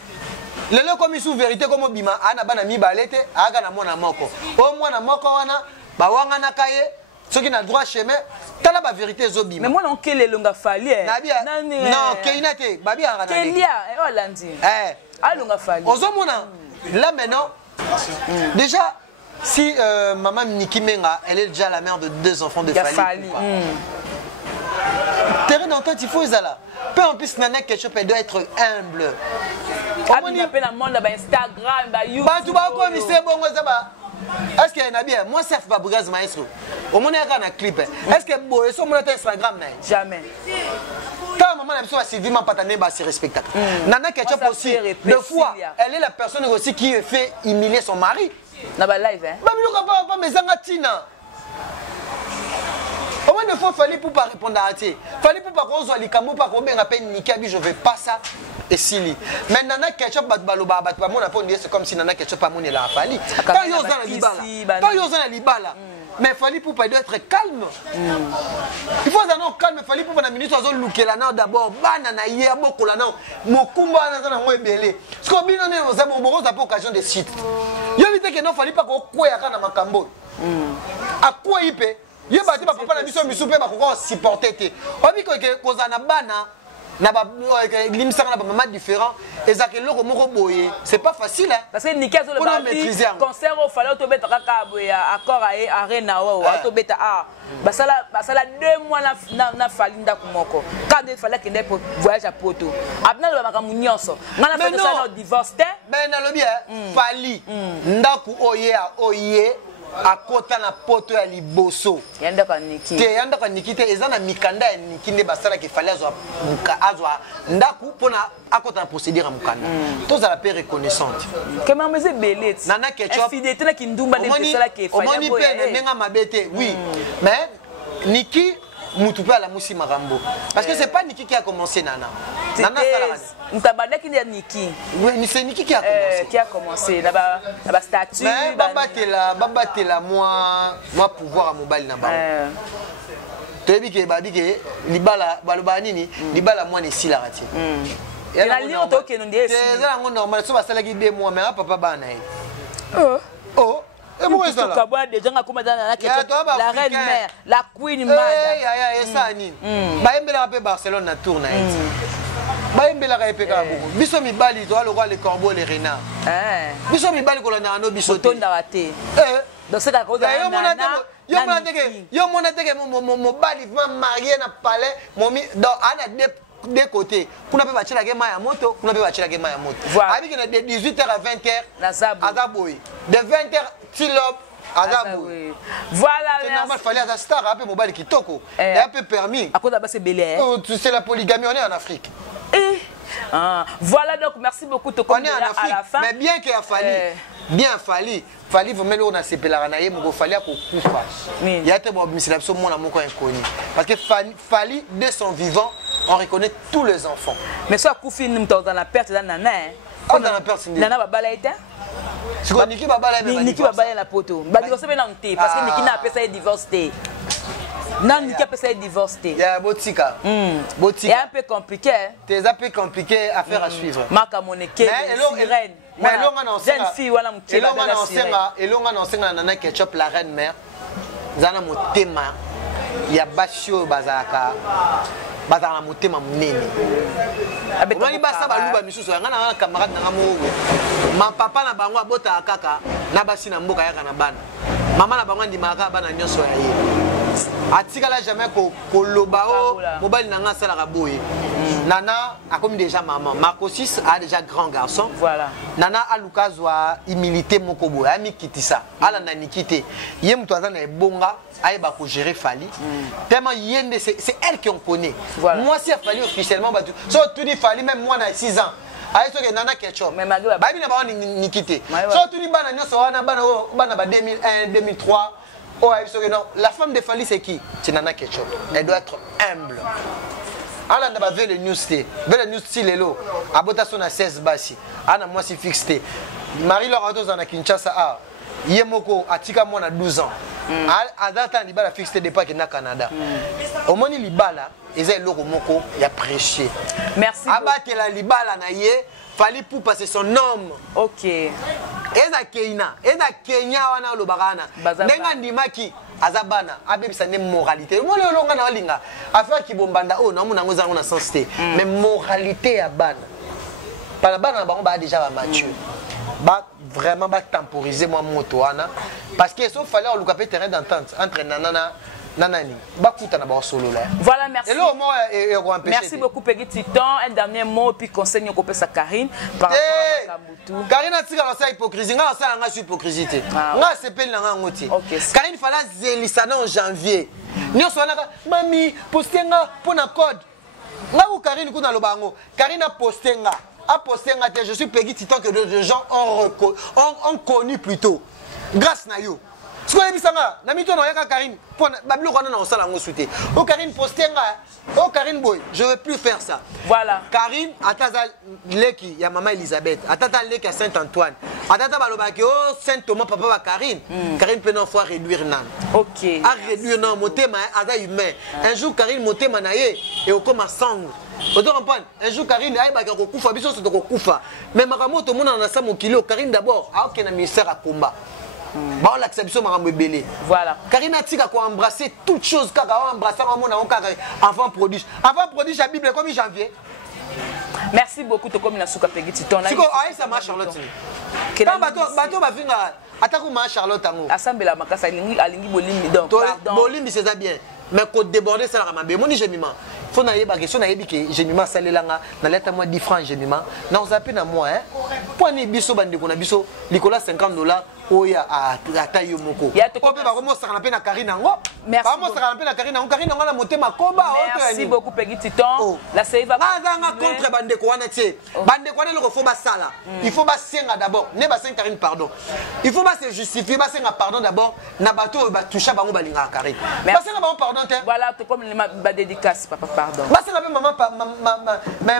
lelo comme sous vérité comme bima ana bana mi balete aga na mona moko au mwana moko wana ba wanga na kaye ceux qui n'a droit chemin t'as la vérité zobi mais moi non quel est longa Fally non keinate babi ara kelia oh landi longa Fally ozomona là maintenant déjà si maman Niki Menga elle est déjà la mère de 2 enfants de Fally terrain d'entente il faut ça peu en plus Nana Ketchup elle doit être humble on appelle la monde ba Instagram ba YouTube ba tu ba ko mi se bongo ça ba est-ce que na bien moi chef Babugaz maestro au monde ya na clip est-ce que boye so mon Instagram na jamais ta maman na biso ba Sylvie Mapatane ba se respecte Nana Ketchup aussi deux fois elle est la personne aussi qui fait humilier son mari na ba live ba biluka pas mezanga tina au moins deux fois Fally Ipupa répondre à ti Fally Ipupa ko zo likambo pa ko benga pe Niki abi je veux pas ça et Sili mais Nana Ketchup baloba bat ba mona pondie c'est comme si Nana Ketchup a moni la Fally pas yoza na libala mais Fally Ipupa doit être calme il faut ça non calme Fally Ipupa na minute azo lukela na d'abord bana na ye abokola na mokumba na na mo ebele ce ko bino ne oza bongo za occasion de site yo vite que non Fally Ipupa ko kwea kana makambo akwa ipe ye bati ba papa na biso misupe ba ko supporter te obi ko ke kozana bana na ba limsanga na ba maman différent ezake loko moko boye c'est pas facile hein parce que Niki azo le parti concert au Fally to beta kaka boya accord à arena wa to beta basala 2 mois na Fally ndako moko quand il fallait qu'il ait voyage à Poto abna le makamu nyonso ngana fait ça no divorce te ben na lobi Fally ndako oye a kota na poto ya liboso yanda ka Niki te yanda ka Niki te ezana mikanda ya Niki nde basala ke Fally azwa ndaku pona akota na procédure mukanda tous à la paix reconnaissante que maman c'est belette Nana Ketchup fidélité na kindumba ne pesala ke Fally omoni pe nenga mabete oui mais Niki mutupe à la musi marambo parce que c'est pas Niki qui a commencé Nana Ntabada qui est Niki oui c'est Niki qui a commencé là bas statut mais babatela moi pouvoir à mobile na ba tebi ke babi ke libala baloba nini libala moi ne sila rati la lion to ke ndie c'est ça ngo normal so basala ki 2 mois mais papa bana oh et moi ça là déjà comme dans la reine mère la queen mother ça nini ba embela pe Barcelone na tour na bayembelaka epeka beaucoup biso mibali to aloko les corbeaux les renards biso mibali kolanda no biso tondaka te donc c'est kako yo mona teke mobali va marié na palais momi donc ana deux côtés kuna pe bachila ke maya moto kuna pe bachila ke maya moto avec de 18h à 20h azaboy de 20h tilop azaboy voilà c'est normal fallait à star un peu mobile kitoko et un peu permis à cause de c'est belé c'est la polygamie on est en Afrique voilà donc merci beaucoup to on est en Afrique à la fin mais bien qu'il a fallu bien fallait vous mettre on a sepelaka na ye moko fallait ko kufa il y a te bo misila biso mona moko inconnu parce que fallait de son vivant on reconnaît tous les enfants mais soit kufi dans la perte dans nana dans la perte nana babala ite siko niki babala la poto ba divorce na nte parce que niki na apesa e divorce te non niki apesa e divorce te ya botika c'est un peu compliqué c'est un peu compliqué à faire à suivre maka moneke sirène mais elonga na jeune fille wana mukela elonga na senga nana ketchup la reine mère zana motema ya basio bazaka bazana motema munene abetani basa baluba misusu yanga na camarade na ngamo ma papa na bango abota kaka na basi na mboka yaka na bana mama na bango ndimaka bana nyonso ya ye atikala jamais ko lobao mobali nanga sala kaboye nana a comme déjà maman Marco 6 a déjà grand garçon voilà nana alukazwa humilité mokobo ami kitisa ala na nikite ye mtu azana ebonga ayeba ko gérer Fally tellement yende c'est elle qui on connaît voilà. Moi si Fally officiellement batu so tu dis Fally même moi na 6 ans ayi soke nana ketchup mais magla ba bina ba nikite so tu dis bana nyoso wana bana ba 2001 2003 oh non la femme de Fally c'est qui c'est Nana Ketchup elle doit être humble ala ndaba ve le news lelo abota son à 16 basi ana moi si fixé Marie Laure Atos na Kinshasa a yemoko atika moi na 12 ans adata libala fixé depuis que na Canada au moni libala eza loko moko ya prêcher merci abatela libala na ye Fally pour passer son homme OK eza Kenya wana lobakana ndenga ndimaki azabana abebisa ne moralité mo le longa na walinga affaire ki bombanda o na mona ngoza ngona sensité mais moralité ya bana para bana bango ba déjà ba mature ba vraiment ba temporiser moi moto wana parce que sauf fallait on luka terrain d'entente entre nanana nanani bakuta na ba solo là voilà merci merci beaucoup Peggy Titon un dernier mot puis conseil ko pesa Karine par rapport à Kabutu Karine atika sa hypocrisie nga sala nga hypocrisie nga sepeli na nga ngoti Karine fala zelisana en janvier nyonso wana mami postenga pona code nga ou Karine kuna lobango Karine a postenga je suis Peggy Titon que des gens ont connu plutôt grâce na yo ce qu'on a dit ça na mito na yaka Karine pour babilo kona na osala ngo souté o Karine postenga o Karine boy je veux plus faire ça voilà Karine ataza leki ya maman Elisabeth atata leki ya Saint Antoine atata balobaki o Saint Thomas papa ba Karine Karine peut non fois réduire nan OK à réduire non motema aza humain un jour Karine motema na ye et au comme sang vous comprenez un jour Karine ay ba ko kufa biso so ko kufa mais makamoto mona na sa mokilo Karine d'abord a aucun ministère à combat bah l'acception m'a rebellé voilà Karina tika ko embrasser toute chose kaka embrasser mon avant prodige la Bible comme janvier merci beaucoup to comme na suka Peggy Titon là siko ay ça ma Charlotte quand bato ba vinga atako ma Charlotte ngo assemblée makasa alingi bolimbi donc pardon bolimbi c'est ça bien mais ko déborder ça la mabe moni gemima faut na yeba question na yebi ke gemima salelanga na leta moi 10 francs gemima na ozape na moi hein poni biso bande ko na biso likola $50 oya ata yo moko ko pe ba ko mo sakana pe na Karine ngo ba mo sakana pe na Karine ngo Karine ngo na motema koba merci beaucoup Peggy Titon la save va azanga contre bande ko wana tie bande ko le ko faut ba sala il faut ba senga d'abord ne ba senga Karine pardon il faut ba se justifier ba senga pardon d'abord na bato ba toucha bango balinga Karine ba senga ba pardon te voilà to comme ba dédicace papa pardon ba senga pe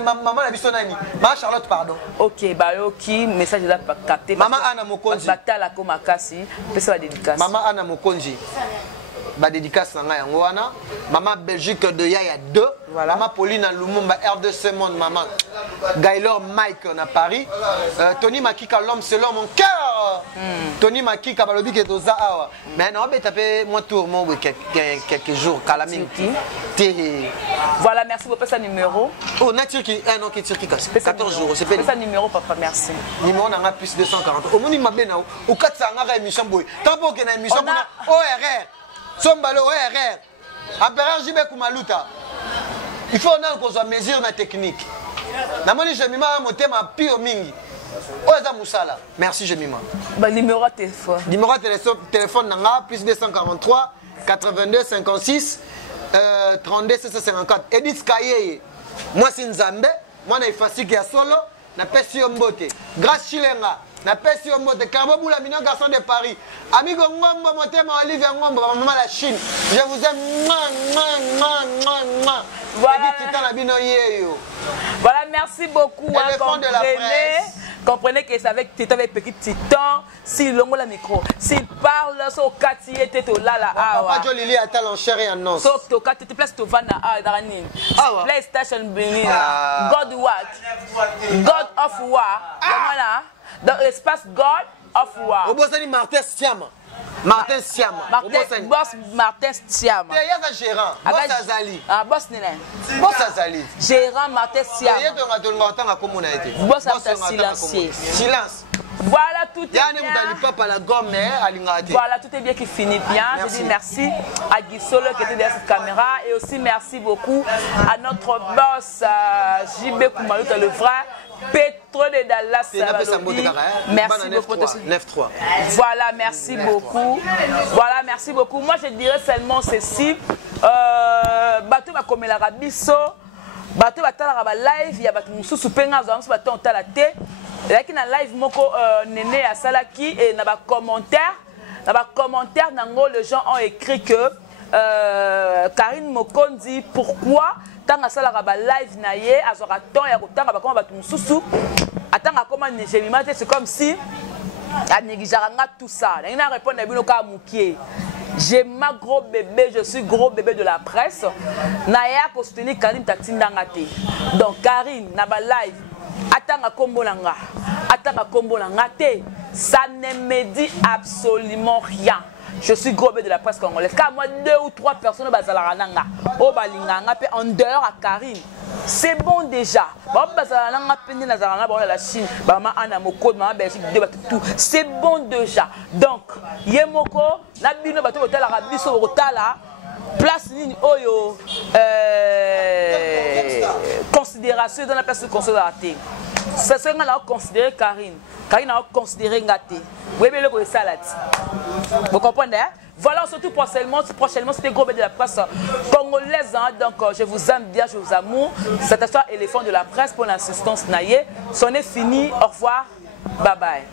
maman la biso nani ma Charlotte pardon OK ba OK message là capté maman Anna Mokonzi batala ko makasi pesa ba dédicace maman Anna Mokonzi ba dédicace na nga yango wana maman Belgique de Yaya 2 voilà maman Pauline Lumumba R2C Monde maman Gaylor Mike à Paris. Tony Makika, l'homme selon mon cœur. Tony Makika, balobi ke doza awa. Mais non, mais tapé moi tour mon quelques jours. Kalaming. Voilà, merci beaucoup sa numéro. Oh, na Turquie, non qui Turquie 14 jours, c'est pas sa numéro papa, merci. Numéro n'a plus 240. Au moni mabé na au 400 ngara émission boy. Tant pour que na émission ORR. Sombalo ORR. Apérer Jibé Kumaluta. Il faut qu'on soit mesure na technique. Na moni Jemima monter ma pire mingi. Oza Moussala. Merci Jemima. Bah numéro de téléphone. Numéro de téléphone nanga plus 243 82 56 32 754. Edith Kaye. Moi c'est Nzambe. Moi na ifasiki ya solo na pesi mbote. Grâce Chilenga. Na pesi mbote. Kabo Boula Mignon garçon de Paris. Amigo Ngombo Motema Olivier Ngombo maman la Chine. Je vous aime. Voilà, merci beaucoup. Comprenez que c'est avec Tito avec petit Titan. Si l'on a le micro, s'il parle, so Kati était là là. Papa Joe Lili a talent cher et annonce. So to Kati te place to Vana à Daranin. PlayStation Benin. God War. God of War. Voilà. Dans l'espace God of War. Au bout de Martin Siam. Martin Siam. Boss Martin Siam. Il y a un gérant. Boss Azali. Ah, boss Nene. Boss Azali. Gérant Martin Siam. Il y a un gérant. Boss silencieux. Silence. Voilà, tout est bien. Voilà, tout est bien qui finit bien. Je dis merci à Guissolo qui était derrière cette caméra et aussi merci beaucoup à notre boss JB Kumaluta, le vrai Petro de Dallas. Merci beaucoup. 9-3. Voilà, merci beaucoup. Voilà, merci beaucoup. Moi, je dirais seulement ceci. Bateau va comme la rabisso. Bateau va t'aller à live. Il y a bateau sous penga bateau on t'a la tête. Là qui na live moko Néné à Salaki et na ba commentaire nango les gens ont écrit que Karine Mokondi pourquoi tant à Salaka ba live na ye azora temps ya kotanga ba comment bateau mususu atanga comment Jemima c'est comme si a négligearanga tout ça. Il n'a répondu à bino ka mukie. J'ai ma gros bébé, je suis gros bébé de la presse. Naya ko soutenir Karine Tatindangate. Donc Karine na ba live atanga kombo nanga. Atanga kombo nanga te. Ça ne me dit absolument rien. Je suis gros bébé de la presse congolaise. Car moi 2 ou 3 personnes bazalananga. O balinganga pe en dehors à Karine. C'est bon déjà. C'est bon déjà. Donc, Yemoko, Nabino Bato Hotel Arabi Sorotala, place ligne Oyo, considération dans la personne considérée. C'est ce qu'on a considéré Karine. Karine a considéré Ngate. Vous voyez le salade. Vous comprenez? Voilà, surtout prochainement c'était gros bébé de la presse congolaise. Hein, donc, je vous aime bien, je vous amour. Cette histoire éléphant de la presse pour l'assistance naïe. C'en est fini. Au revoir. Bye bye.